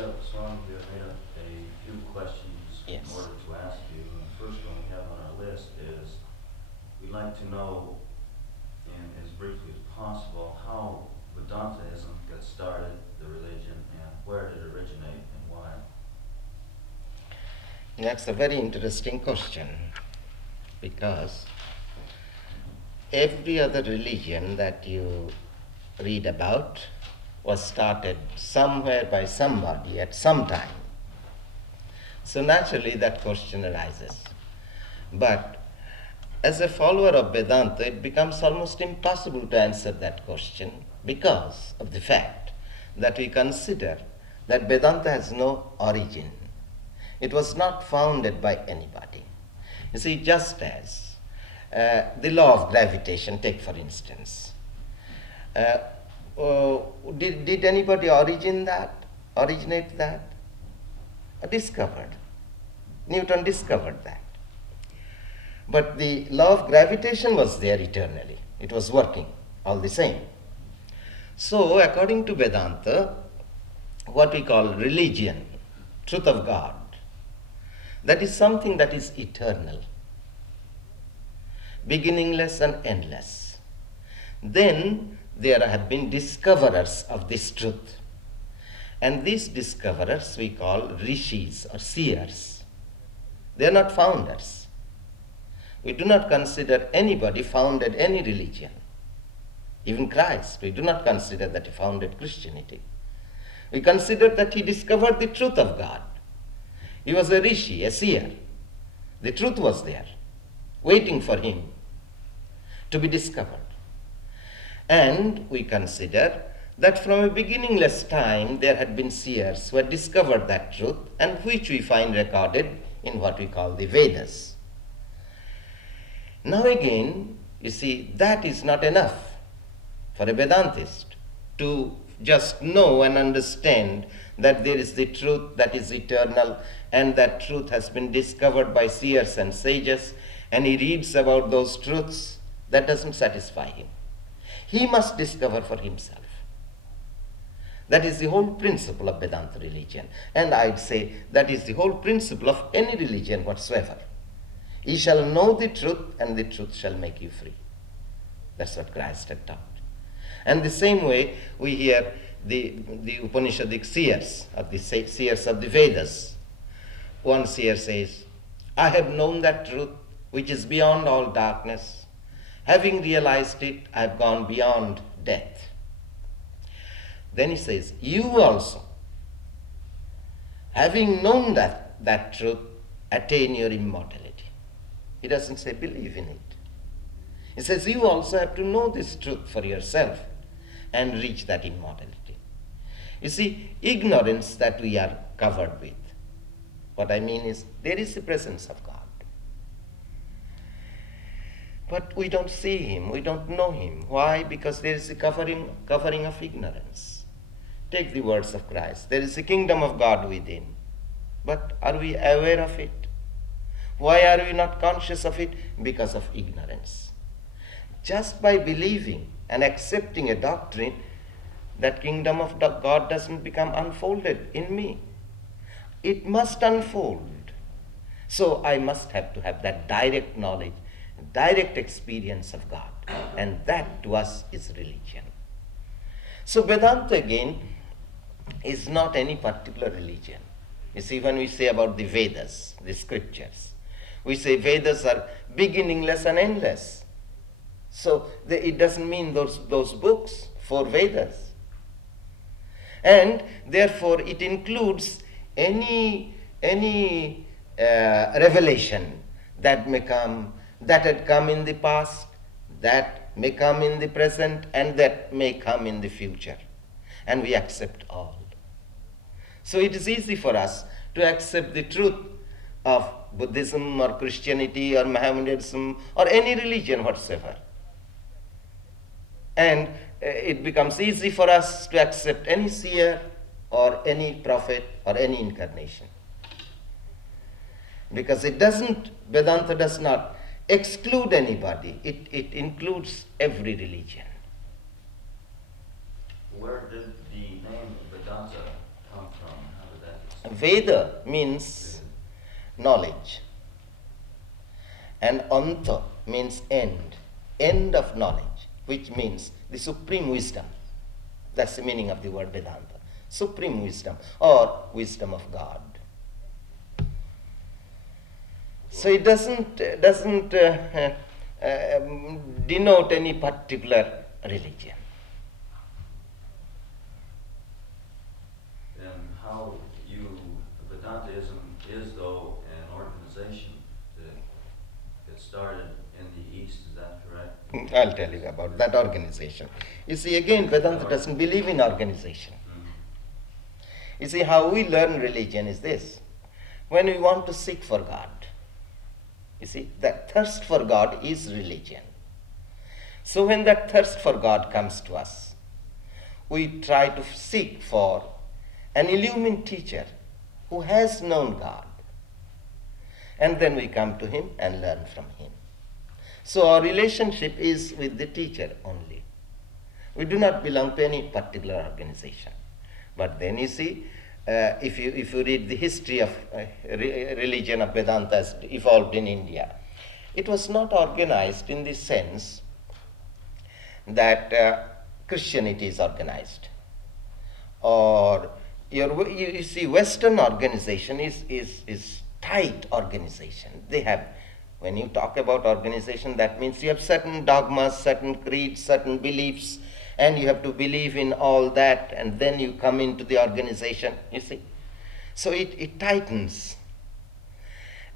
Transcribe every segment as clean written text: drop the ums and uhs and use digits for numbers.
have, Swami, we have a few questions Yes. in order to ask you. And the first one we have on our list is, we'd like to know, in as briefly as possible, how Vedantaism got started, the religion, and where did it originate and why? That's a very interesting question, because every other religion that you read about was started somewhere by somebody at some time. So naturally that question arises. But as a follower of Vedanta, it becomes almost impossible to answer that question because of the fact that we consider that Vedanta has no origin. It was not founded by anybody. You see, just as the law of gravitation, take for instance, did anybody originate that? Discovered. Newton discovered that. But the law of gravitation was there eternally. It was working all the same. So, according to Vedanta, what we call religion, truth of God, that is something that is eternal, beginningless and endless. Then there have been discoverers of this truth. And these discoverers we call rishis or seers. They are not founders. We do not consider anybody founded any religion. Even Christ, we do not consider that he founded Christianity. We consider that he discovered the truth of God. He was a rishi, a seer. The truth was there, waiting for him to be discovered. And we consider that from a beginningless time there had been seers who had discovered that truth, and which we find recorded in what we call the Vedas. Now again, you see, that is not enough for a Vedantist to just know and understand that there is the truth that is eternal, and that truth has been discovered by seers and sages, and he reads about those truths. That doesn't satisfy him. He must discover for himself. That is the whole principle of Vedanta religion. And I'd say that is the whole principle of any religion whatsoever. Ye shall know the truth, and the truth shall make you free. That's what Christ had taught. And the same way we hear the Upanishadic seers, of the seers of the Vedas. One seer says, I have known that truth which is beyond all darkness. Having realized it, I have gone beyond death. Then he says, you also, having known that truth, attain your immortality. He doesn't say believe in it. He says you also have to know this truth for yourself and reach that immortality. You see, ignorance that we are covered with, what I mean is there is the presence of God. But we don't see him, we don't know him. Why? Because there is a covering of ignorance. Take the words of Christ. There is a kingdom of God within. But are we aware of it? Why are we not conscious of it? Because of ignorance. Just by believing and accepting a doctrine, that kingdom of God doesn't become unfolded in me. It must unfold. So I must have to have that direct knowledge, direct experience of God. And that to us is religion. So Vedanta again is not any particular religion. You see, when we say about the Vedas, the scriptures, we say Vedas are beginningless and endless. So it doesn't mean those books, 4 Vedas. And therefore it includes any revelation that had come in the past, that may come in the present, and that may come in the future. And we accept all. So it is easy for us to accept the truth of Buddhism or Christianity or Mohammedanism or any religion whatsoever. And it becomes easy for us to accept any seer or any prophet or any incarnation. Because Vedanta does not exclude anybody. It includes every religion. Where did the name Vedanta come from? How Veda means knowledge. And anta means end of knowledge, which means the supreme wisdom. That's the meaning of the word Vedanta. Supreme wisdom or wisdom of God. So it doesn't denote any particular religion. Then how Vedantism is though an organization that started in the East, is that correct? I'll tell you about that organization. You see, again, Vedanta doesn't believe in organization. You see, how we learn religion is this. When we want to seek for God, you see, that thirst for God is religion. So when that thirst for God comes to us, we try to seek for an illumined teacher who has known God. And then we come to him and learn from him. So our relationship is with the teacher only. We do not belong to any particular organization. But then you see, if you read the history of religion of Vedanta as evolved in India, it was not organized in the sense that Christianity is organized. Or you see, Western organization is tight organization. They have, when you talk about organization, that means you have certain dogmas, certain creeds, certain beliefs, and you have to believe in all that, and then you come into the organization, you see. So it tightens.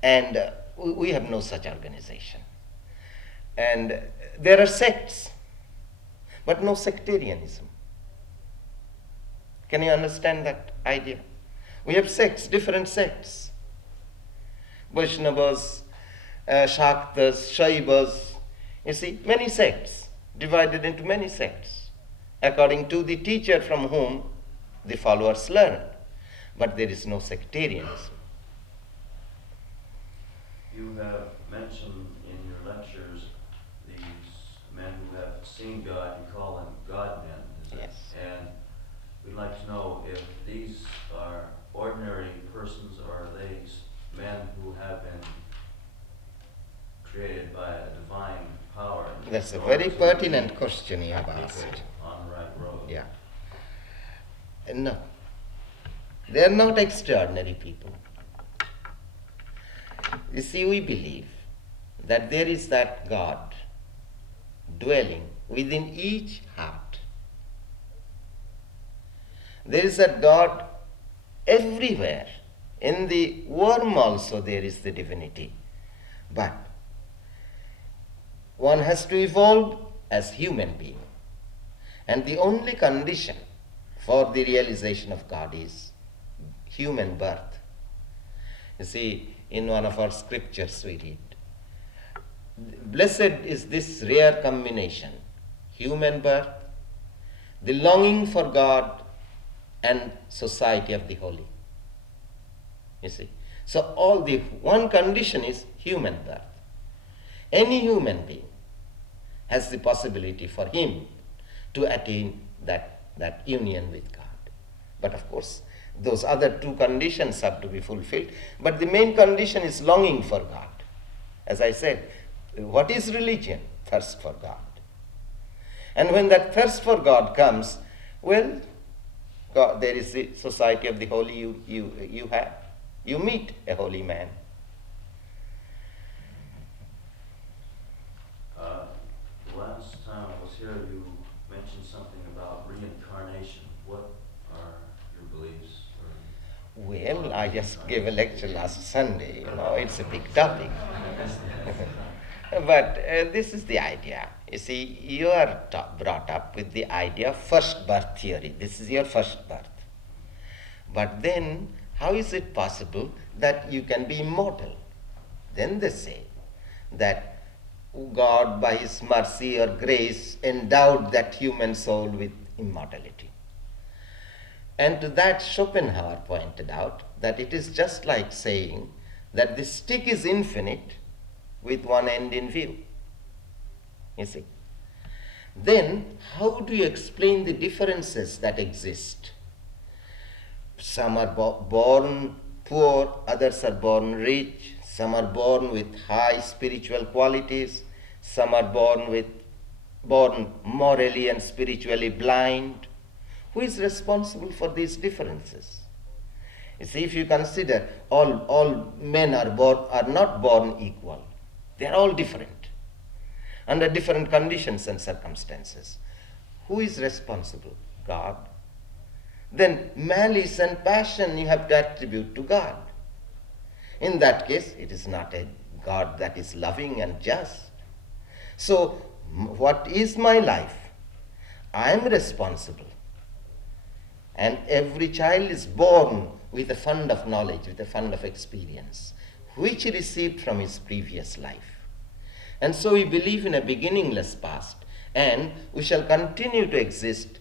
And we have no such organization. And there are sects, but no sectarianism. Can you understand that idea? We have sects, different sects. Vaishnavas, Shaktas, Shaivas, you see, many sects, divided into many sects, according to the teacher from whom the followers learn. But there is no sectarianism. You have mentioned in your lectures these men who have seen God, you call them God-men, is it? Yes. And we'd like to know if these are ordinary persons or are they men who have been created by a divine power. That's a very pertinent question you have asked. On the right road. Yeah. No. They are not extraordinary people. You see, we believe that there is that God dwelling within each heart. There is that God everywhere. In the worm also there is the divinity. But one has to evolve as human being. And the only condition for the realization of God is human birth. You see, in one of our scriptures we read, blessed is this rare combination, human birth, the longing for God, and society of the holy. You see, so all the one condition is human birth. Any human being has the possibility for him to attain that union with God. But of course, those other two conditions have to be fulfilled. But the main condition is longing for God. As I said, what is religion? Thirst for God. And when that thirst for God comes, well, God, there is the society of the holy you have. You meet a holy man. Last time I was here, you mentioned something about reincarnation. What are your beliefs? Well, I just gave a lecture last Sunday. It's a big topic. But this is the idea. You see, you are brought up with the idea of first birth theory. This is your first birth. But then, how is it possible that you can be immortal? Then they say that God, by His mercy or grace, endowed that human soul with immortality. And to that, Schopenhauer pointed out that it is just like saying that the stick is infinite with one end in view. You see? Then, how do you explain the differences that exist? Some are born poor, others are born rich, some are born with high spiritual qualities, some are born morally and spiritually blind. Who is responsible for these differences? You see, if you consider all men are not born equal. They are all different, under different conditions and circumstances. Who is responsible? God. Then malice and passion you have to attribute to God. In that case, it is not a God that is loving and just. So, what is my life? I am responsible. And every child is born with a fund of knowledge, with a fund of experience, which he received from his previous life. And so we believe in a beginningless past, and we shall continue to exist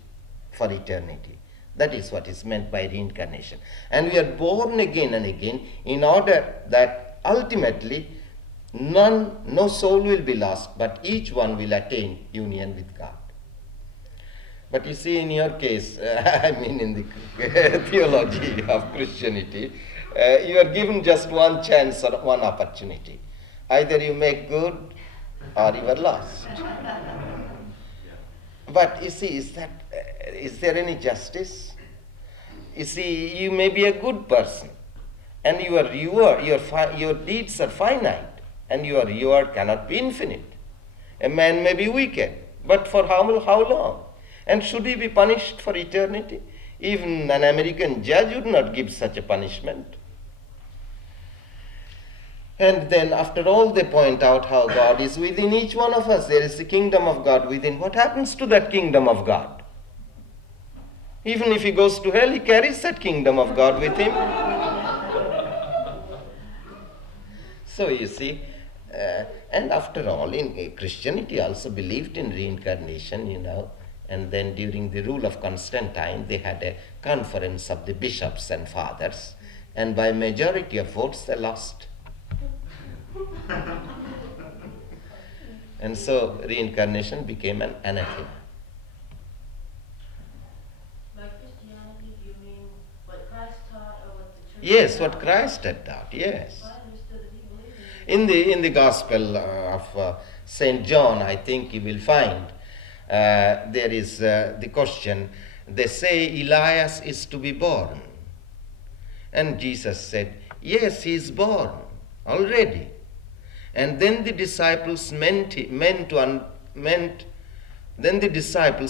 for eternity. That is what is meant by reincarnation. And we are born again and again in order that ultimately no soul will be lost, but each one will attain union with God. But you see, in your case, I mean in the theology of Christianity, you are given just one chance or one opportunity. Either you make good or you are lost. But you see, is there any justice? You see, you may be a good person, and your deeds are finite, and your reward cannot be infinite. A man may be wicked, but for how long? And should he be punished for eternity? Even an American judge would not give such a punishment. And then after all, they point out how God is within each one of us. There is the kingdom of God within. What happens to that kingdom of God? Even if he goes to hell, he carries that kingdom of God with him. So you see, and after all, in Christianity also believed in reincarnation, and then during the rule of Constantine, they had a conference of the bishops and fathers, and by majority of votes, they lost. And so reincarnation became an anathema. By Christianity, do you mean what Christ taught or what the church Yes, taught? what Christ had taught, yes. I understood that he believed In the Gospel of St. John, I think you will find there is the question, they say Elias is to be born. And Jesus said, yes, he is born already. And then the disciples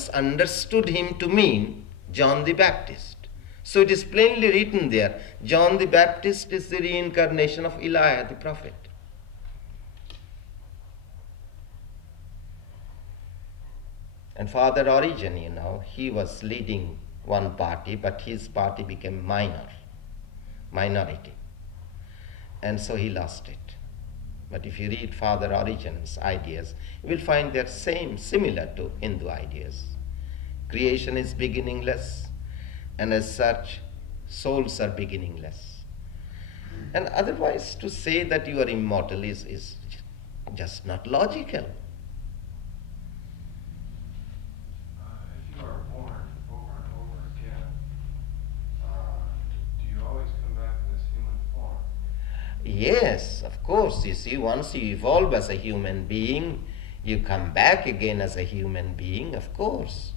understood him to mean John the Baptist. So it is plainly written there, John the Baptist is the reincarnation of Elijah the prophet. And Father Origen, he was leading one party, but his party became minority. And so he lost it. But if you read Father Origen's ideas, you will find they're similar to Hindu ideas. Creation is beginningless, and as such, souls are beginningless. And otherwise, to say that you are immortal is just not logical. If you are born over and over again, do you always come back in this human form? Yes, of course. You see, once you evolve as a human being, you come back again as a human being, of course.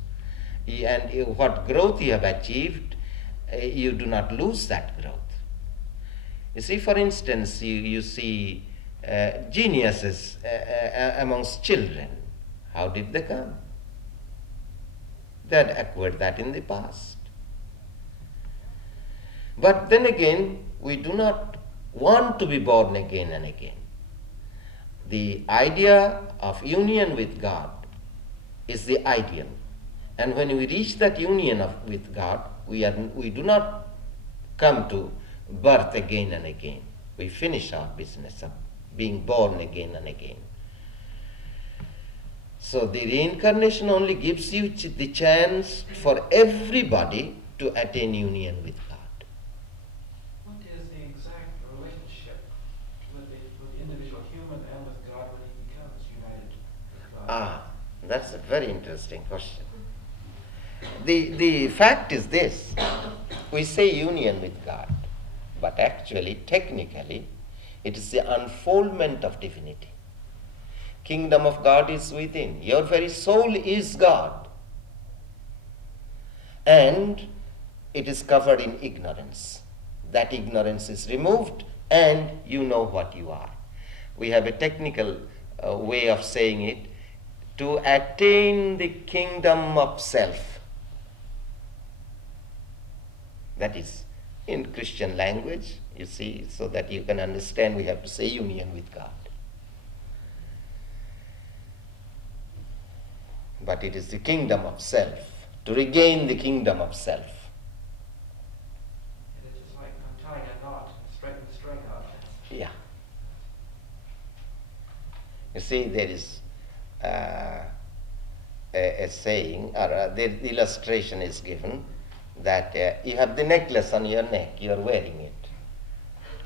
And what growth you have achieved, you do not lose that growth. You see, for instance, you see geniuses amongst children. How did they come? They had acquired that in the past. But then again, we do not want to be born again and again. The idea of union with God is the ideal. And when we reach that union with God, we do not come to birth again and again. We finish our business of being born again and again. So the reincarnation only gives you the chance for everybody to attain union with God. What is the exact relationship with the individual human and with God when he becomes united with God? That's a very interesting question. The fact is this. We say union with God, but actually, technically, it is the unfoldment of divinity. Kingdom of God is within. Your very soul is God. And it is covered in ignorance. That ignorance is removed and you know what you are. We have a technical way of saying it. To attain the kingdom of self. That is in Christian language, you see, so that you can understand, we have to say union with God. But it is the kingdom of self, to regain the kingdom of self. And it's just like untying a knot and straightening the string out. Yeah. You see, there is a saying, or the illustration is given, that you have the necklace on your neck, you are wearing it,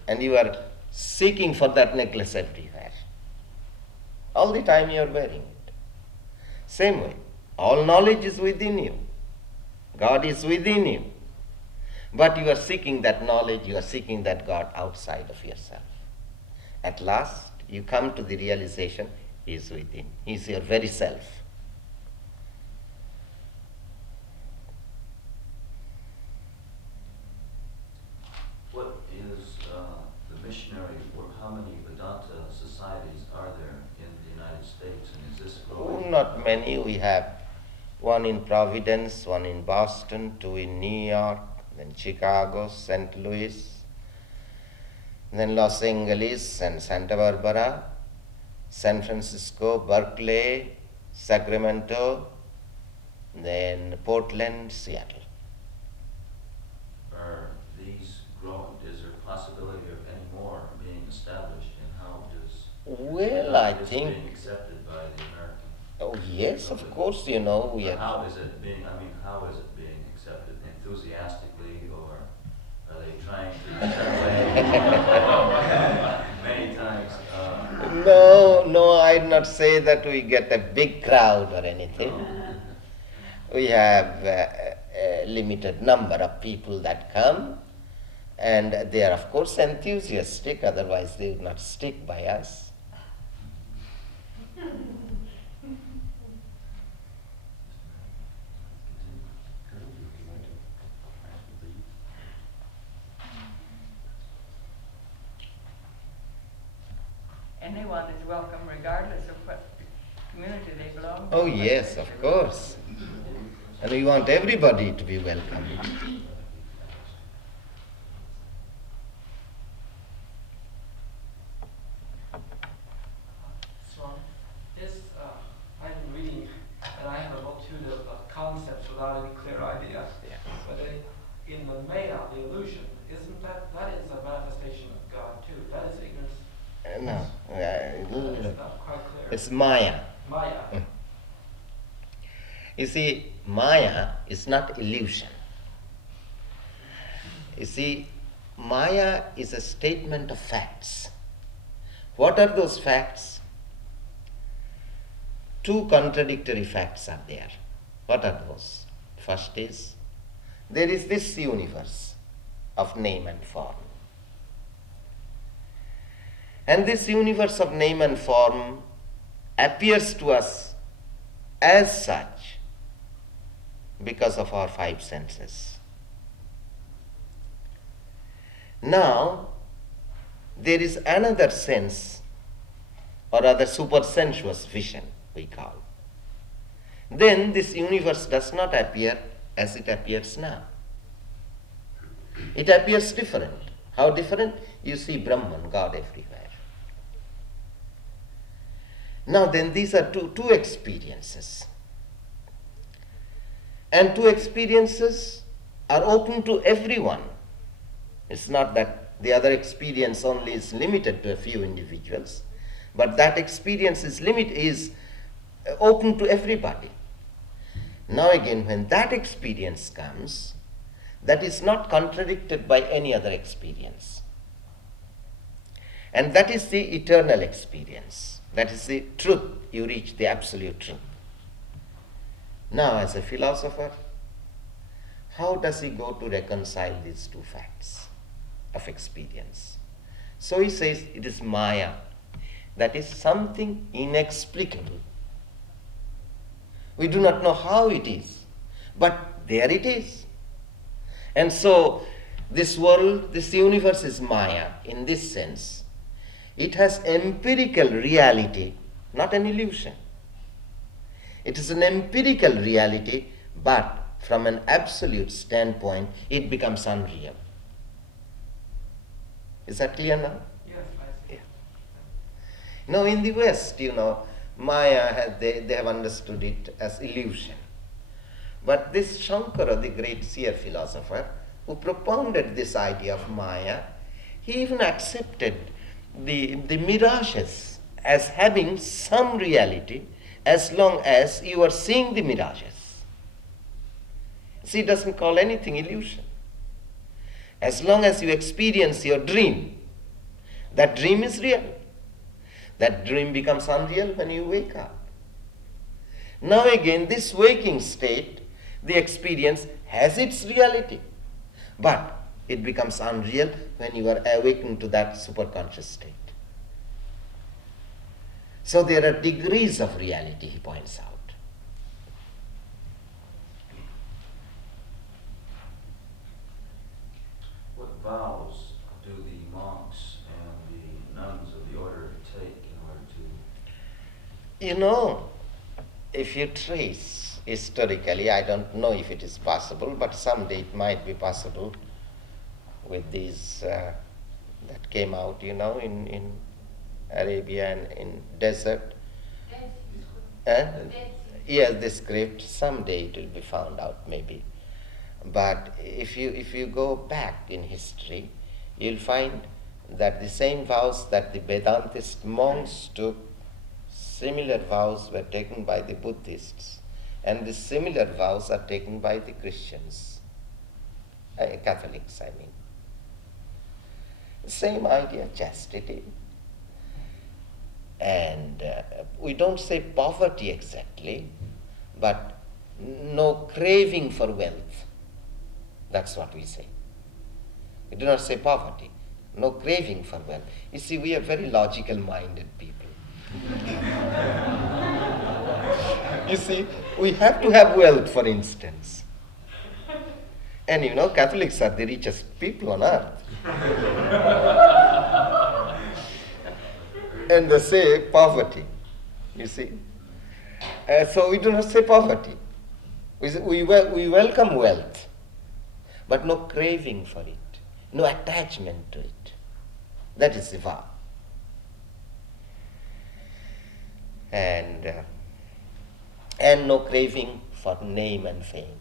and you are seeking for that necklace everywhere. All the time you are wearing it. Same way, all knowledge is within you. God is within you. But you are seeking that knowledge, you are seeking that God outside of yourself. At last, you come to the realization, He is within. He is your very self. What is the missionary work? How many Vedanta societies are there in the United States, and is this growing? Not many. We have one in Providence, one in Boston, two in New York, then Chicago, St. Louis, then Los Angeles and Santa Barbara, San Francisco, Berkeley, Sacramento, then Portland, Seattle. Are these growing? Is there a possibility of any more being established, and how is Well, I is think, being accepted by the American? oh yes, of course, you know, we But are. how is it being? I mean, how is it being accepted? Enthusiastically, or are they trying to turn away? Many times. No, I'd not say that we get a big crowd or anything. We have a limited number of people that come, and they are, of course, enthusiastic, otherwise they would not stick by us. Anyone is welcome regardless of what community they belong to. Oh yes, of course. And we want everybody to be welcome. So I've been reading, and I have a multitude of concepts without any clear idea. Yeah. But in the Maya, the illusion, isn't that is a manifestation of God too? That is ignorance. No, It's not quite clear. it's Maya. Maya. You see, Maya is not illusion. You see, Maya is a statement of facts. What are those facts? Two contradictory facts are there. What are those? First is, there is this universe of name and form. And this universe of name and form appears to us as such because of our five senses. Now, there is another sense, or rather supersensuous vision, we call. Then this universe does not appear as it appears now. It appears different. How different? You see Brahman, God everywhere. Now then, these are two experiences. And two experiences are open to everyone. It's not that the other experience only is limited to a few individuals, but that experience is open to everybody. Now again, when that experience comes, that is not contradicted by any other experience. And that is the eternal experience. That is the truth. You reach the absolute truth. Now, as a philosopher, how does he go to reconcile these two facts of experience? So he says it is Maya, that is something inexplicable. We do not know how it is, but there it is. And so this world, this universe is Maya in this sense. It has empirical reality, not an illusion. It is an empirical reality, but from an absolute standpoint, it becomes unreal. Is that clear now? Yes, I see. Yeah. Now in the West, Maya, they have understood it as illusion. But this Shankara, the great seer philosopher, who propounded this idea of Maya, he even accepted the mirages as having some reality as long as you are seeing the mirages. See, he doesn't call anything illusion. As long as you experience your dream, that dream is real. That dream becomes unreal when you wake up. Now again, this waking state, the experience has its reality, but it becomes unreal when you are awakened to that superconscious state. So there are degrees of reality, he points out. What vows do the monks and the nuns of the order take in order to... If you trace historically, I don't know if it is possible, but someday it might be possible with these that came out, in Arabia and in desert. Yes, the script, someday it will be found out maybe. But if you go back in history, you'll find that the same vows that the Vedantist monks took, similar vows were taken by the Buddhists, and the similar vows are taken by the Christians, Catholics, I mean. Same idea, chastity. And we don't say poverty exactly, but no craving for wealth. That's what we say. We do not say poverty, no craving for wealth. You see, we are very logical-minded people. You see, we have to have wealth, for instance. And Catholics are the richest people on earth. And they say poverty, you see. So we do not say poverty. We welcome wealth, but no craving for it, no attachment to it. That is the vow. And no craving for name and fame.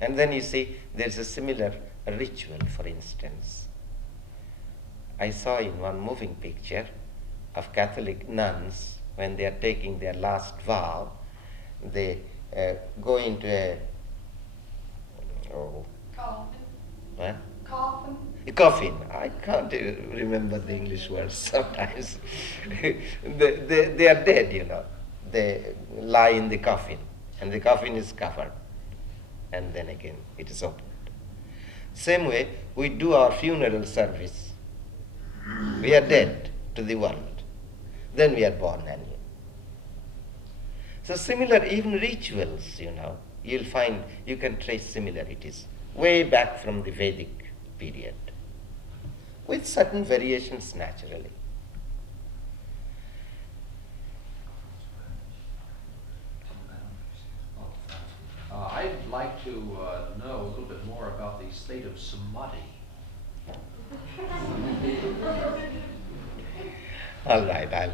And then you see, there's a similar ritual, for instance. I saw in one moving picture of Catholic nuns, when they are taking their last vow, they go into a coffin. I can't remember the English words sometimes. they are dead, They lie in the coffin, and the coffin is covered, and then again it is opened. Same way, we do our funeral service. We are dead to the world. Then we are born anew. So similar, even rituals, you'll find you can trace similarities way back from the Vedic period, with certain variations naturally. I'd like to know a little bit more about the state of samadhi. All right, I'll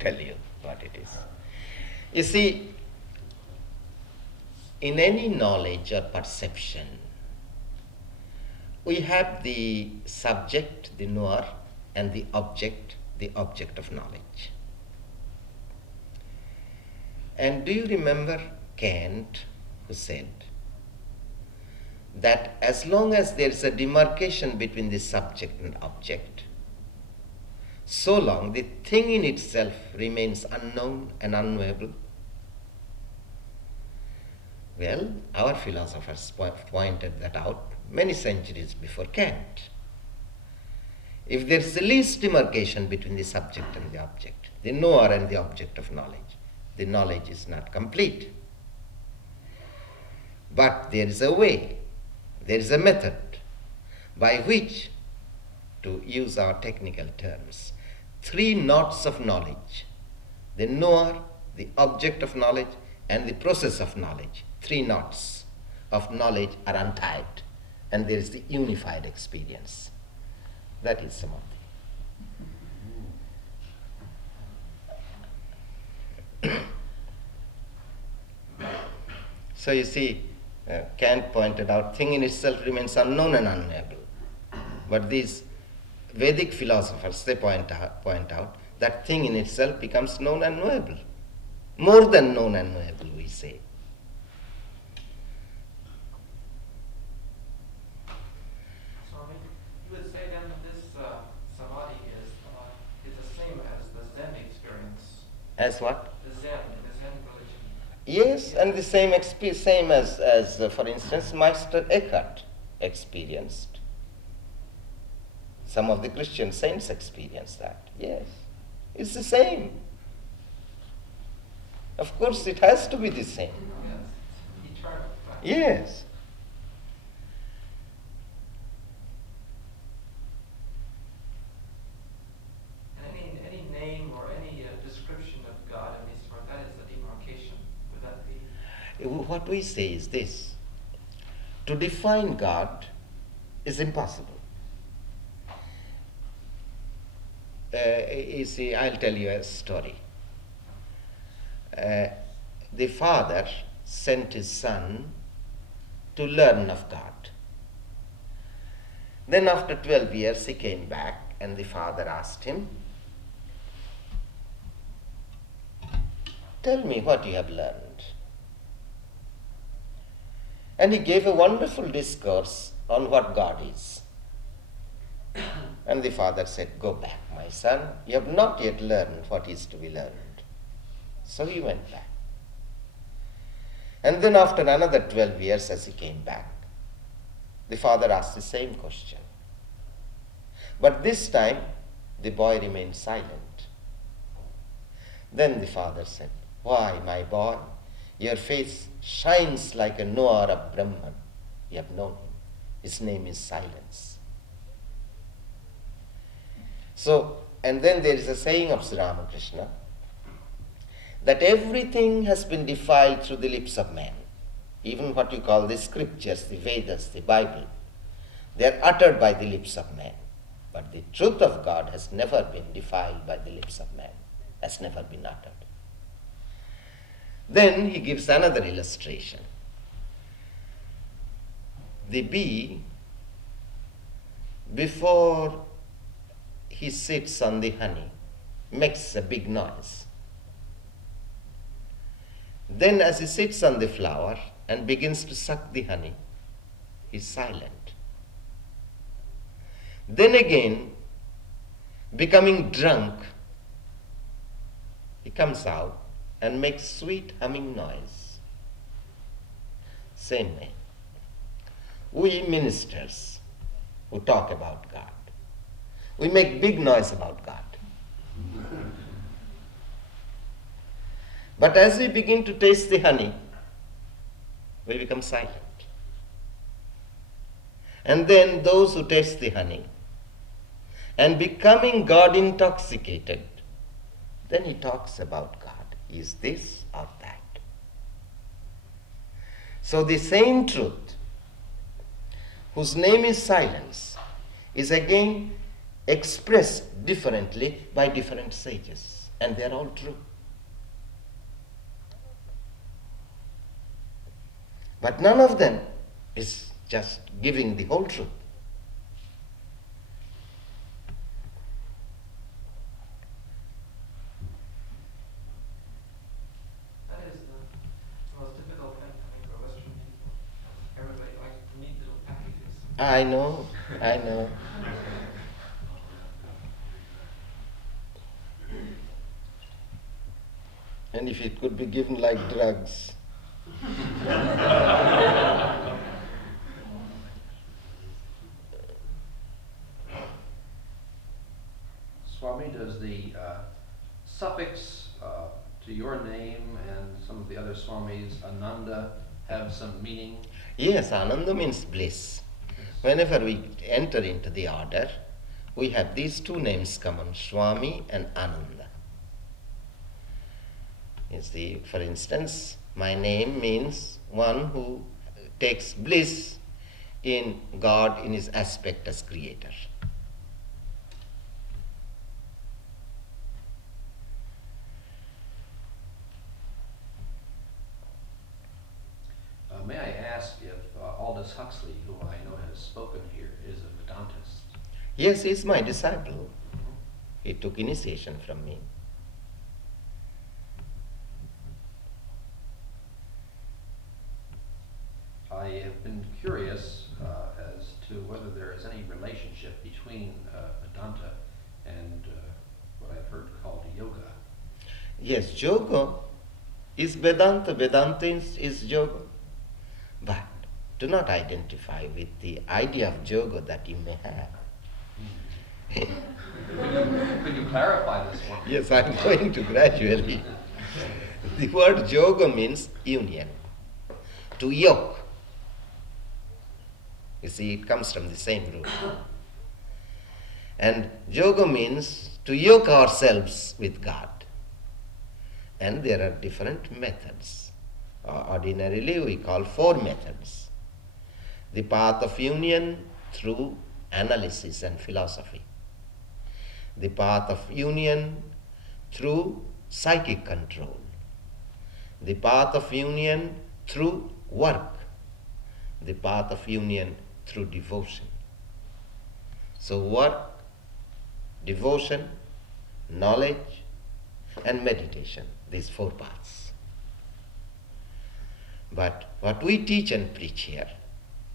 tell you what it is. You see, in any knowledge or perception, we have the subject, the knower, and the object of knowledge. And do you remember Kant, who said that as long as there is a demarcation between the subject and object, so long the thing in itself remains unknown and unknowable? Well, our philosophers pointed that out many centuries before Kant. If there is the least demarcation between the subject and the object, the knower and the object of knowledge, the knowledge is not complete. But there is a way, there is a method by which, to use our technical terms, 3 knots of knowledge, the knower, the object of knowledge, and the process of knowledge, 3 knots of knowledge are untied, and there is the unified experience. That is samadhi. So you see, Kant pointed out, thing in itself remains unknown and unknowable. But these Vedic philosophers, they point out that thing in itself becomes known and knowable. More than known and knowable, we say. Swami, you would say then that this samadhi is the same as the Zen experience. As what? The Zen religion. Yes, and the same as for instance, Master Eckhart experienced. Some of the Christian saints experienced that. Yes, it's the same. Of course, it has to be the same. Yes, eternal. Yes. And any name or any description of God in these words, that is the demarcation. Would that be? What we say is this: to define God is impossible. You see, I'll tell you a story. The father sent his son to learn of God. Then after 12 years he came back and the father asked him, "Tell me what you have learned." And he gave a wonderful discourse on what God is. And the father said, "Go back, my son, you have not yet learned what is to be learned." So he went back. And then after another 12 years as he came back, the father asked the same question. But this time, the boy remained silent. Then the father said, "Why, my boy, your face shines like a knower of Brahman. You have known him. His name is silence." So, and then there is a saying of Sri Ramakrishna, that everything has been defiled through the lips of man. Even what you call the scriptures, the Vedas, the Bible, they are uttered by the lips of man. But the truth of God has never been defiled by the lips of man, has never been uttered. Then he gives another illustration. The bee, before he sits on the honey, makes a big noise. Then as he sits on the flower and begins to suck the honey, he is silent. Then again, becoming drunk, he comes out and makes sweet humming noise. Same way. We ministers who talk about God, we make big noise about God. But as we begin to taste the honey, we become silent. And then those who taste the honey, and becoming God intoxicated, then he talks about God. Is this or that? So the same truth, whose name is silence, is again expressed differently by different sages, and they are all true. But none of them is just giving the whole truth. That is the most difficult thing, I think, for Western people. Everybody likes neat little packages. I know. And if it could be given like drugs. the suffix to your name and some of the other Swamis, Ananda, have some meaning? Yes, Ananda means bliss. Whenever we enter into the order, we have these two names common, Swami and Ananda. You see, for instance, my name means one who takes bliss in God in his aspect as creator. May I ask if Aldous Huxley, who I know has spoken here, is a Vedantist? Yes, he is my disciple. He took initiation from me. I have been curious as to whether there is any relationship between Vedanta and what I've heard called yoga. Yes, yoga is Vedanta, Vedanta is yoga. But do not identify with the idea of yoga that you may have. Could you clarify this one? Yes, I'm going to gradually. The word yoga means union, to yoke. You see, it comes from the same root. And yoga means to yoke ourselves with God. And there are different methods. Ordinarily, we call 4 methods. The path of union through analysis and philosophy. The path of union through psychic control. The path of union through work. The path of union through devotion. So work, devotion, knowledge, and meditation, these 4 paths. But what we teach and preach here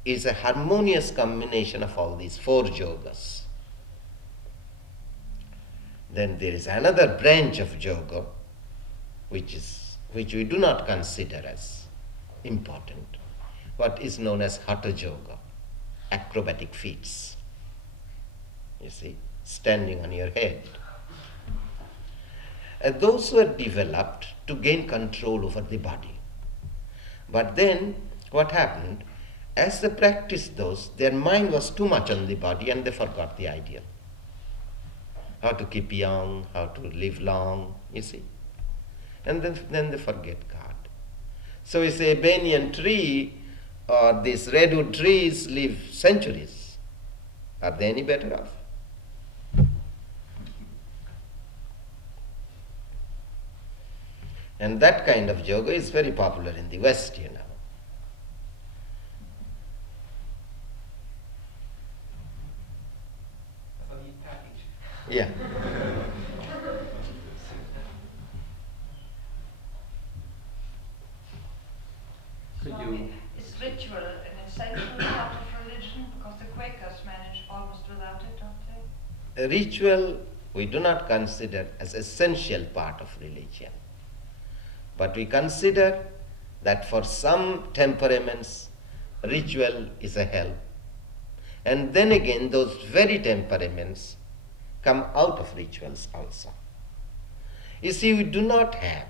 is a harmonious combination of all these 4 yogas. Then there is another branch of yoga which we do not consider as important, what is known as hatha yoga, acrobatic feats. You see, standing on your head. And those were developed to gain control over the body. But then what happened? As they practiced those, their mind was too much on the body and they forgot the ideal. How to keep young, how to live long, you see. And then they forget God. So we say a banyan tree or these redwood trees live centuries. Are they any better off? And that kind of yoga is very popular in the West, you know. That's a neat package. Yeah. Could you, Swami, is ritual an essential part of religion? Because the Quakers manage almost without it, don't they? A ritual we do not consider as essential part of religion. But we consider that for some temperaments, ritual is a help. And then again, those very temperaments come out of rituals also. You see, we do not have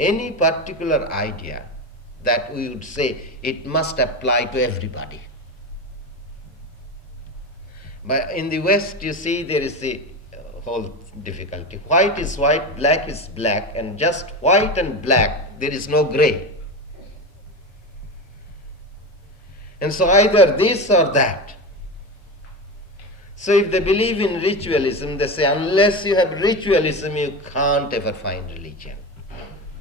any particular idea that we would say it must apply to everybody. But in the West, you see, there is the whole difficulty. White is white, black is black, and just white and black, there is no gray. And so either this or that. So if they believe in ritualism, they say unless you have ritualism, you can't ever find religion.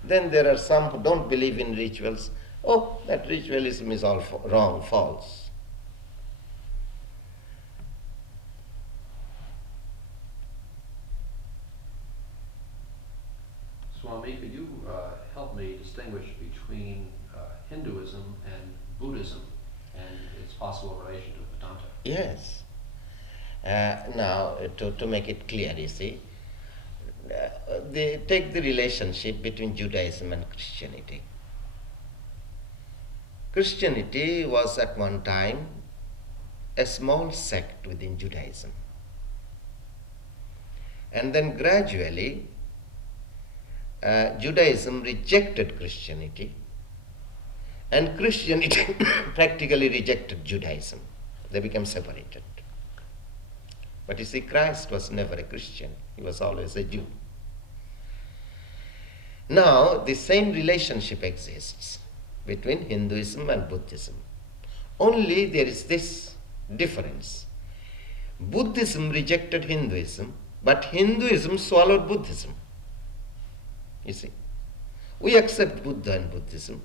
Then there are some who don't believe in rituals. Oh, that ritualism is all wrong, false. Swami, could you help me distinguish between Hinduism and Buddhism and its possible relation to Vedanta? Yes. Now, to make it clear, you see, take the relationship between Judaism and Christianity. Christianity was at one time a small sect within Judaism. And then gradually, Judaism rejected Christianity, and Christianity practically rejected Judaism. They became separated. But you see, Christ was never a Christian. He was always a Jew. Now, the same relationship exists between Hinduism and Buddhism. Only there is this difference. Buddhism rejected Hinduism, but Hinduism swallowed Buddhism. You see, we accept Buddha and Buddhism,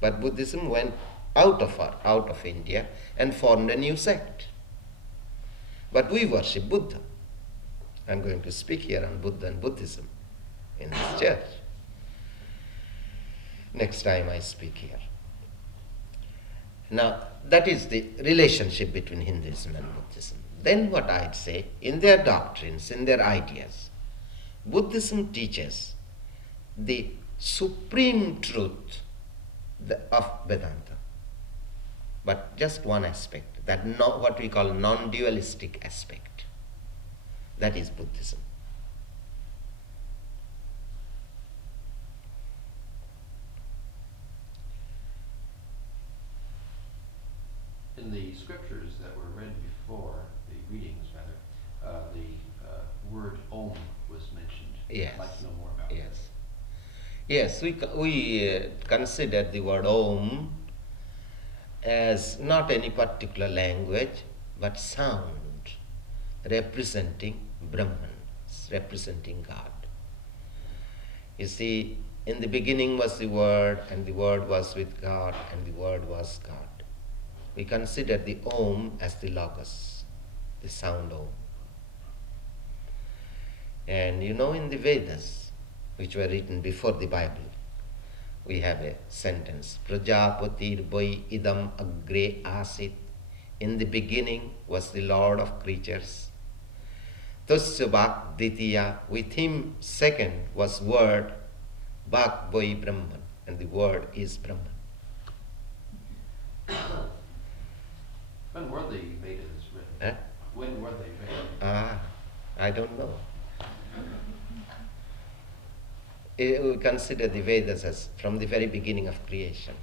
but Buddhism went out of India and formed a new sect. But we worship Buddha. I'm going to speak here on Buddha and Buddhism in this church. Next time I speak here. Now, that is the relationship between Hinduism and Buddhism. Then what I'd say, in their doctrines, in their ideas, Buddhism teaches the supreme truth of Vedanta. But just one aspect, that what we call non-dualistic aspect. That is Buddhism. In the scriptures that were read before, the readings rather, the word Om was mentioned. Yes. I'd like to know more about Yes. Yes, we consider the word Om as not any particular language, but sound representing Brahman, representing God. You see, in the beginning was the Word, and the Word was with God, and the Word was God. We consider the Om as the Logos, the sound Om. And you know, in the Vedas, which were written before the Bible, we have a sentence, Prajapatir Bhai idam agre asit. In the beginning was the Lord of creatures. Tasya Bhak Ditya, with him second was Word, Bhak Bhai Brahman, and the Word is Brahman. When were the Vedas written? Huh? When were they written? I don't know. We consider the Vedas as from the very beginning of creation.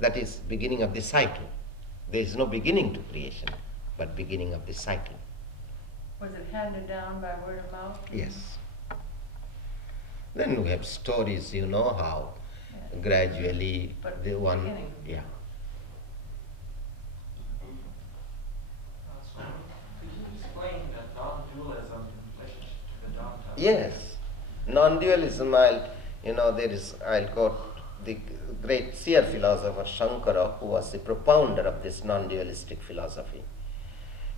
That is, beginning of the cycle. There is no beginning to creation, but beginning of the cycle. Was it handed down by word of mouth? Yes. Then we have stories, you know how Yeah. gradually But the one, beginning. yeah. Swami, could you explain that non-dualism in relationship to Vedanta? Yes. Non-dualism, I'll quote the great seer philosopher Shankara, who was the propounder of this non-dualistic philosophy.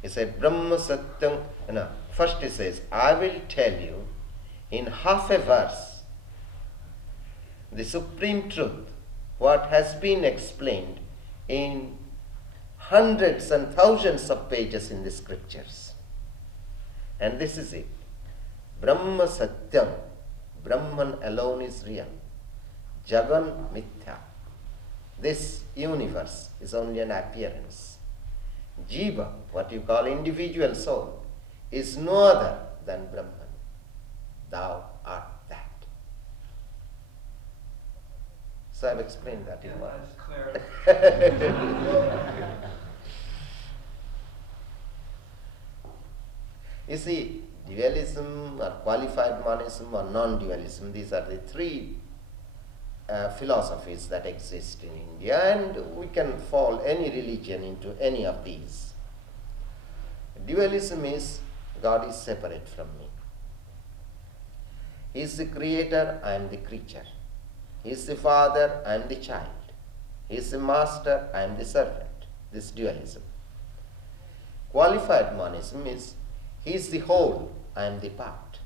He said, Brahma Satyam, first he says, I will tell you in half a verse the supreme truth, what has been explained in hundreds and thousands of pages in the scriptures. And this is it. Brahma Satyam, Brahman alone is real. Jagan Mithya. This universe is only an appearance. Jiva, what you call individual soul, is no other than Brahman. Thou art that. So I've explained that Yeah, in one. that is clear. You see, dualism or qualified monism or non-dualism, these are the three philosophies that exist in India, and we can fall any religion into any of these. Dualism is God is separate from me. He is the creator, I am the creature. He is the father, I am the child. He is the master, I am the servant. This dualism. Qualified monism is he is the whole, I am the part.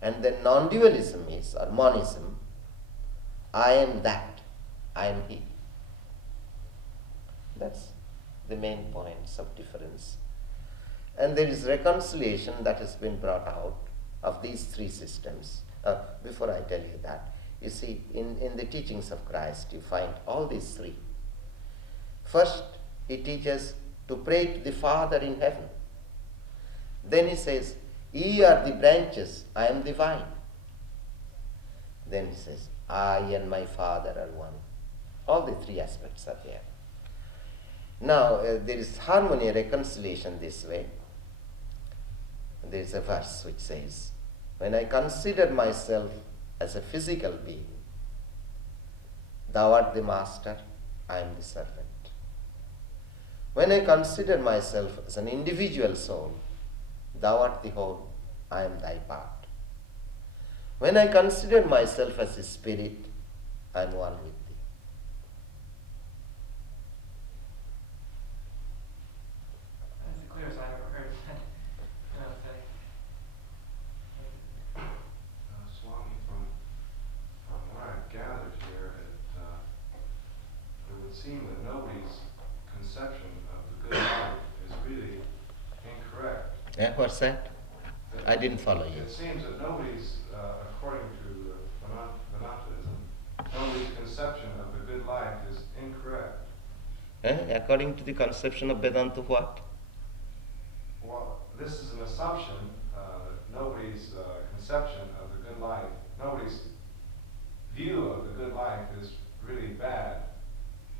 And then non-dualism is, or monism, I am that, I am he. That's the main points of difference. And there is reconciliation that has been brought out of these three systems. Before I tell you that, you see, in the teachings of Christ, you find all these three. First, he teaches to pray to the Father in heaven. Then he says, ye are the branches, I am the vine. Then he says, I and my Father are one. All the three aspects are there. Now, there is harmony, reconciliation this way. There is a verse which says, when I consider myself as a physical being, thou art the master, I am the servant. When I consider myself as an individual soul, thou art the whole, I am thy part. When I consider myself as a spirit, I am one with thee. That's the clearest I've ever heard that. Swami, from what I've gathered here, it would seem that nobody's conception of the good life is really incorrect. What's that? I didn't follow you. It seems that nobody's, according to Vedantism, nobody's conception of the good life is incorrect. According to the conception of Vedanta, what? Well, this is an assumption that nobody's conception of the good life, nobody's view of the good life is really bad,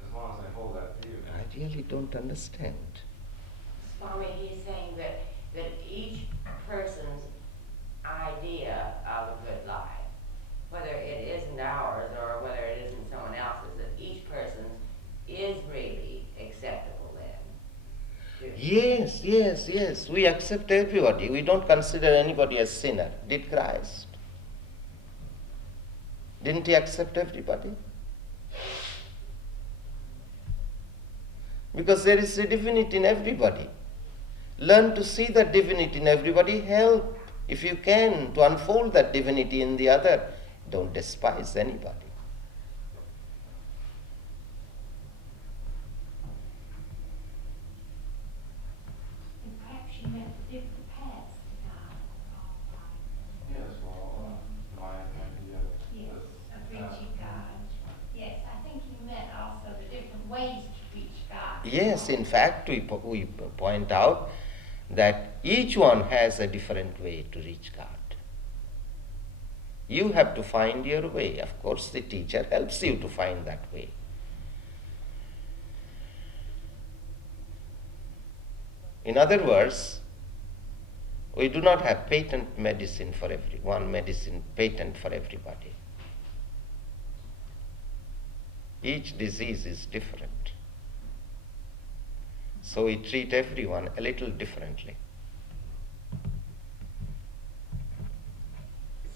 as long as they hold that view. I really don't understand. Swami, he's saying that each person's idea of a good life, whether it isn't ours or whether it isn't someone else's, that each person's is really acceptable then. Yes, yes, yes. We accept everybody. We don't consider anybody as sinner. Did Christ? Didn't he accept everybody? Because there is a divinity in everybody. Learn to see that divinity in everybody. Help, if you can, to unfold that divinity in the other. Don't despise anybody. And perhaps you meant different paths to God. Yes, well, my idea Yes, of reaching God. Yes, I think you meant also the different ways to reach God. Yes, in fact, we point out that each one has a different way to reach God. You have to find your way. Of course, the teacher helps you to find that way. In other words, we do not have patent medicine for everyone, medicine patent for everybody. Each disease is different. So we treat everyone a little differently.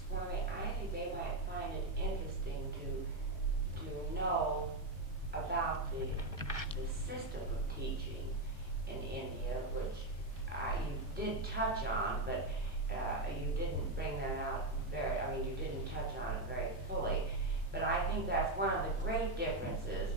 Swami, I think they might find it interesting to know about the system of teaching in India, which you did touch on, but you didn't bring that out you didn't touch on it very fully. But I think that's one of the great differences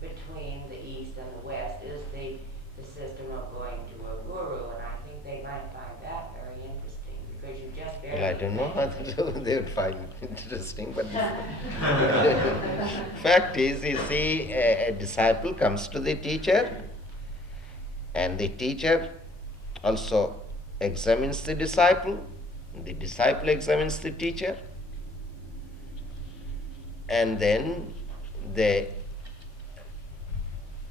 between the East and the West is the system of going to a guru, and I think they might find that very interesting because you just barely. Well, I don't know whether they would find it interesting, but fact is, you see, a disciple comes to the teacher, and the teacher also examines the disciple examines the teacher, and then they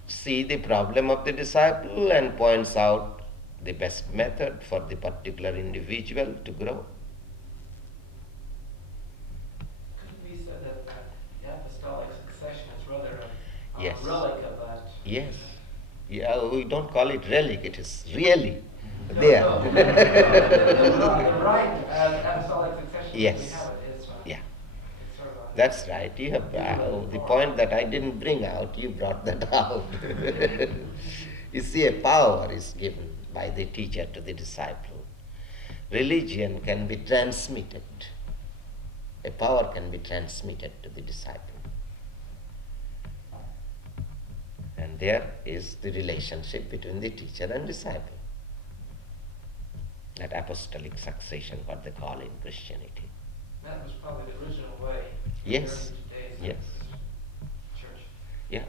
see the problem of the disciple and points out the best method for the particular individual to grow. Couldn't we say that the apostolic succession is rather a Yes. relic of that? Yes. Yeah, we don't call it relic, it is really there. No. The right apostolic succession Yes. we have it is Yeah. it's sort of a, That's right. You have the point that I didn't bring out, you brought that out. You see, a power is given by the teacher to the disciple. Religion can be transmitted. A power can be transmitted to the disciple. And there is the relationship between the teacher and disciple. That apostolic succession, what they call in Christianity. that was probably the original way. Yes. compared to today's Yes. Church. Yeah.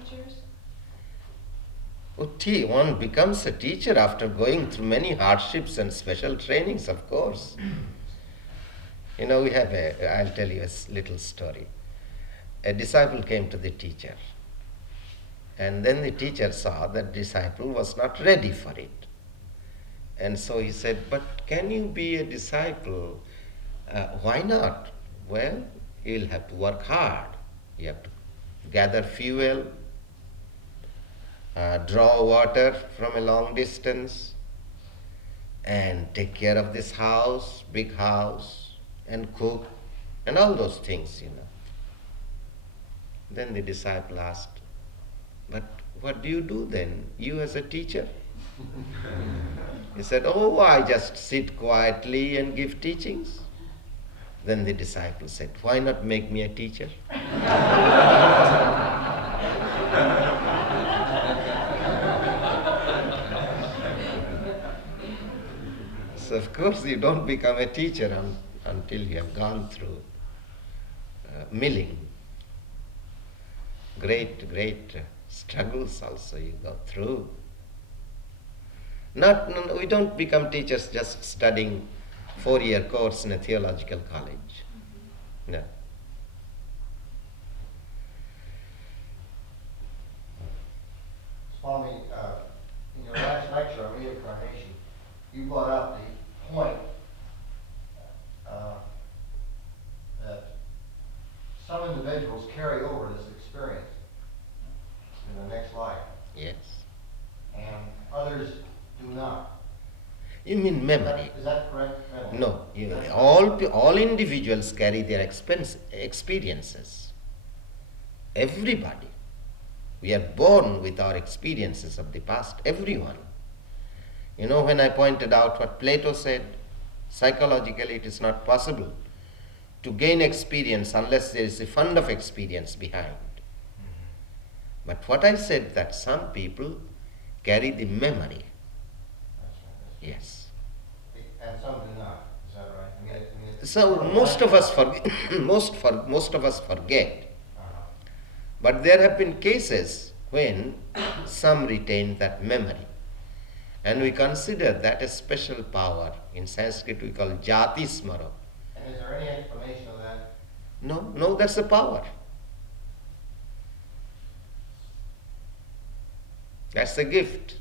teachers? Oh, one becomes a teacher after going through many hardships and special trainings, of course. You know, I'll tell you a little story. A disciple came to the teacher, and then the teacher saw that disciple was not ready for it. And so he said, but can you be a disciple? Why not? Well, you'll have to work hard. You have to gather fuel, draw water from a long distance, and take care of this house, big house, and cook, and all those things, Then the disciple asked, but what do you do then, you as a teacher? He said, oh, I just sit quietly and give teachings. Then the disciple said, why not make me a teacher? So of course you don't become a teacher until you have gone through milling. Great struggles also you go through. We don't become teachers just studying 4-year course in a theological college. No. Swami, in your last lecture on reincarnation, you brought up the point that some individuals carry over this experience in the next life. Yes. And others do not. You mean memory? Is that correct? No. All individuals carry their experiences. Everybody. We are born with our experiences of the past. Everyone. When I pointed out what Plato said, psychologically it is not possible to gain experience unless there is a fund of experience behind. But what I said, that some people carry the memory. Yes. And some do not. Is that right? So most of us forget. But there have been cases when some retain that memory. And we consider that a special power. In Sanskrit we call jati smaro. And is there any explanation of that? No, that's a power. That's a gift.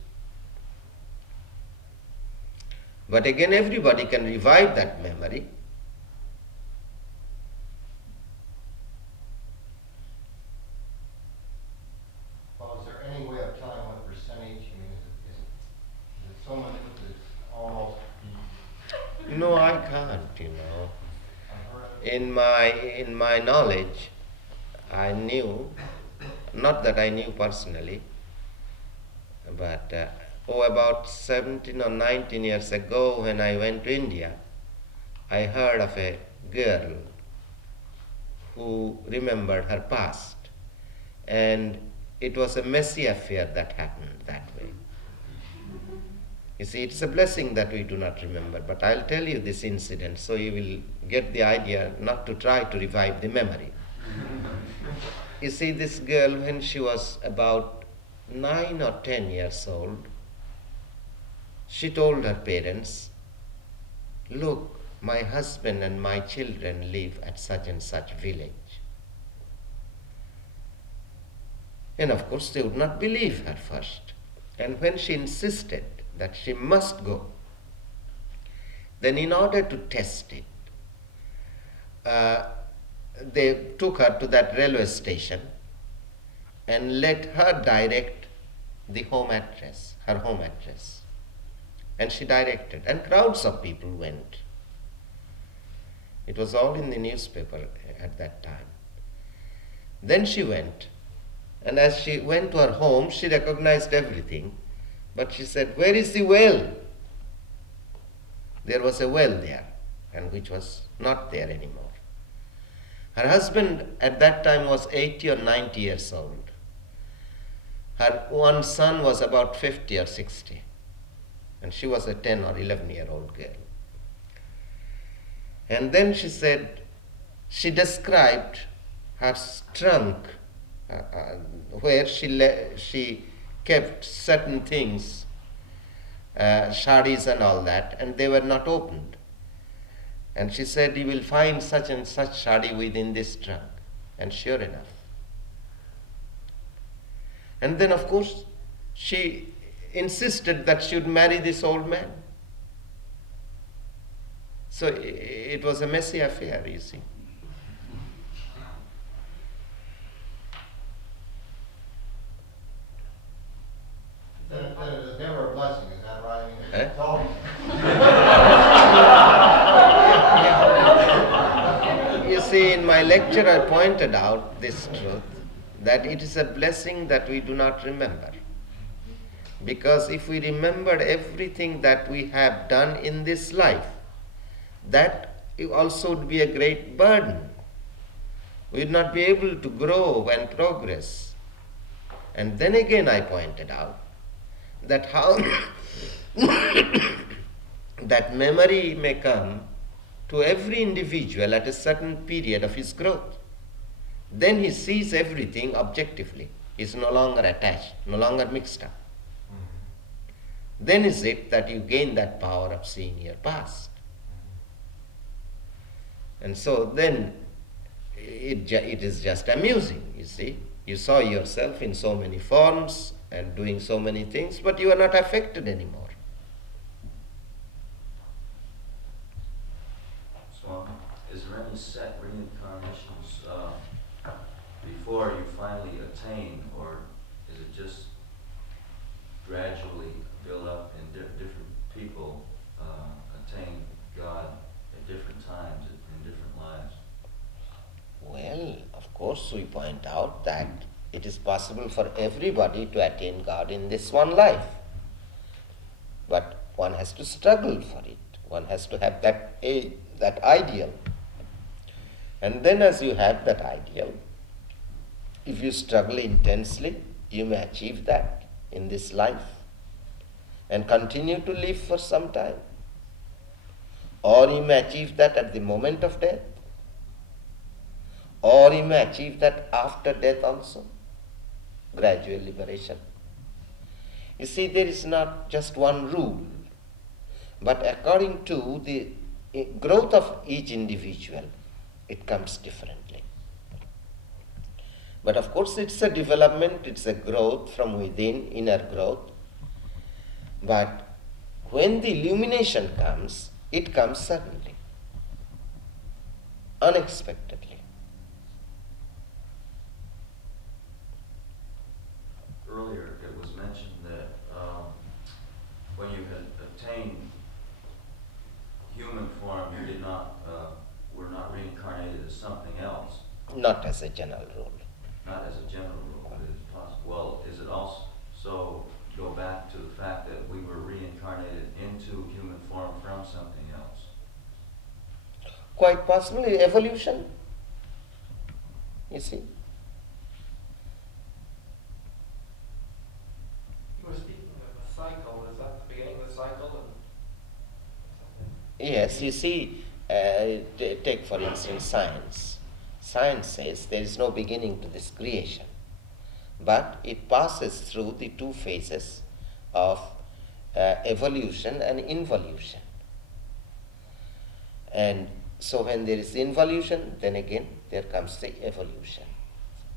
But again, everybody can revive that memory. Well, is there any way of telling what percentage? I mean, is it so minute that it's almost No, I can't, unheard of? In my knowledge, I knew, not that I knew personally, but about 17 or 19 years ago when I went to India, I heard of a girl who remembered her past. And it was a messy affair that happened that way. You see, it's a blessing that we do not remember, but I'll tell you this incident so you will get the idea not to try to revive the memory. You see, this girl, when she was about 9 or 10 years old, she told her parents, look, my husband and my children live at such and such village. And of course they would not believe her first. And when she insisted that she must go, then in order to test it, they took her to that railway station and let her direct the home address, her home address. And she directed, and crowds of people went. It was all in the newspaper at that time. Then she went, and as she went to her home, she recognized everything, but she said, where is the well? There was a well there, and which was not there anymore. Her husband at that time was 80 or 90 years old. Her one son was about 50 or 60, and she was a 10 or 11-year-old girl. And then she said, she described her trunk where she kept certain things, sarees and all that, and they were not opened. And she said, "You will find such and such saree within this trunk." And sure enough. And then, of course, she insisted that she would marry this old man. So it was a messy affair, you see. Then it is never a blessing, is that right? I mean, Eh? it's always. You see, in my lecture I pointed out this truth, that it is a blessing that we do not remember. Because if we remembered everything that we have done in this life, that also would be a great burden. We would not be able to grow and progress. And then again I pointed out that how that memory may come to every individual at a certain period of his growth. Then he sees everything objectively. He is no longer attached, no longer mixed up. Then is it that you gain that power of seeing your past. And so then it is just amusing, you see. You saw yourself in so many forms and doing so many things, but you are not affected anymore. Swami, is there any set reincarnations before you finally attain, or is it just gradually build up and different people attain God at different times in different lives? Well, of course, we point out that it is possible for everybody to attain God in this one life. But one has to struggle for it. One has to have that ideal. And then as you have that ideal, if you struggle intensely, you may achieve that in this life and continue to live for some time. Or you may achieve that at the moment of death. Or you may achieve that after death also. Gradual liberation. You see, there is not just one rule, but according to the growth of each individual, it comes differently. But of course it's a development, it's a growth from within, inner growth. But when the illumination comes, it comes suddenly, unexpectedly. Earlier it was mentioned that when you had attained human form, you did not were not reincarnated as something else. Not as a general rule. Not as a general rule, but it's possible. Well, is it also go back to the fact that we were reincarnated into human form from something else? Quite possibly evolution. You see. You were speaking of a cycle. Is that the beginning of the cycle? Yes, you see, take for instance science. Science says there is no beginning to this creation, but it passes through the two phases of evolution and involution. And so when there is involution, then again there comes the evolution.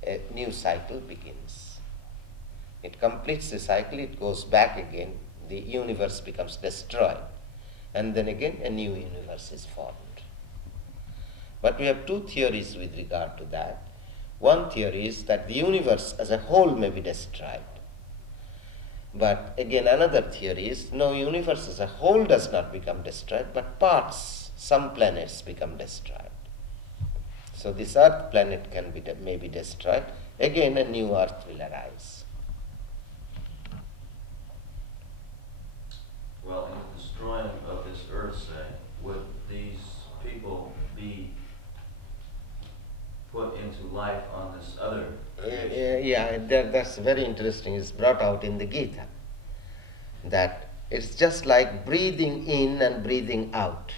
A new cycle begins. It completes the cycle, it goes back again, the universe becomes destroyed, and then again a new universe is formed. But we have two theories with regard to that. One theory is that the universe as a whole may be destroyed. But again another theory is no, universe as a whole does not become destroyed, but parts, some planets become destroyed. So this earth planet may be destroyed, again a new earth will arise. Well, in the destroying of this earth, say, would these people be put into life on this other creation? That's very interesting. It's brought out in the Gita that it's just like breathing in and breathing out.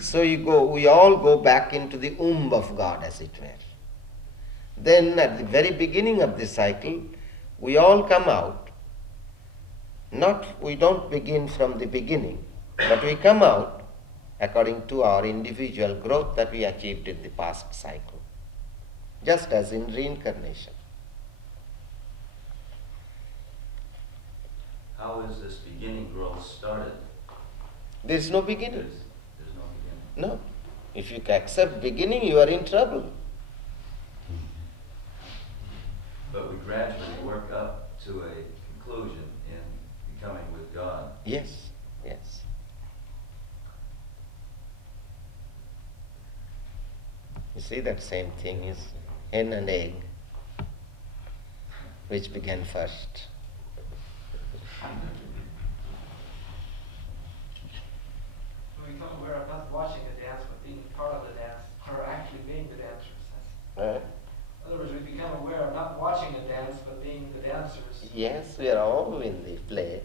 So we all go back into the womb of God, as it were. then at the very beginning of the cycle, we all come out. We don't begin from the beginning, but we come out according to our individual growth that we achieved in the past cycle, just as in reincarnation. How is this beginning growth started? There is no beginning. There's no beginning. No. If you accept beginning, you are in trouble. But we gradually work up to a conclusion in becoming with God. Yes, yes. You see, that same thing is hen and egg, which began first. We become aware of not watching a dance, but being part of the dance, or actually being the dancers. In other words, we become aware of not watching a dance, but being the dancers. Yes, we are all in the play.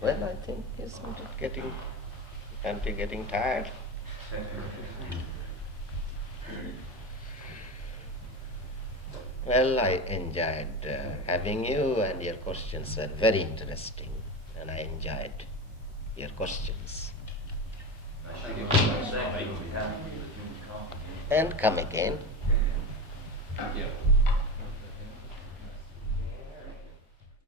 Well, I think, isn't it aren't you getting tired? Well, I enjoyed having you, and your questions were very interesting, and I enjoyed your questions. Thank you. Thank you. We have to be the human company. And come again. Thank you.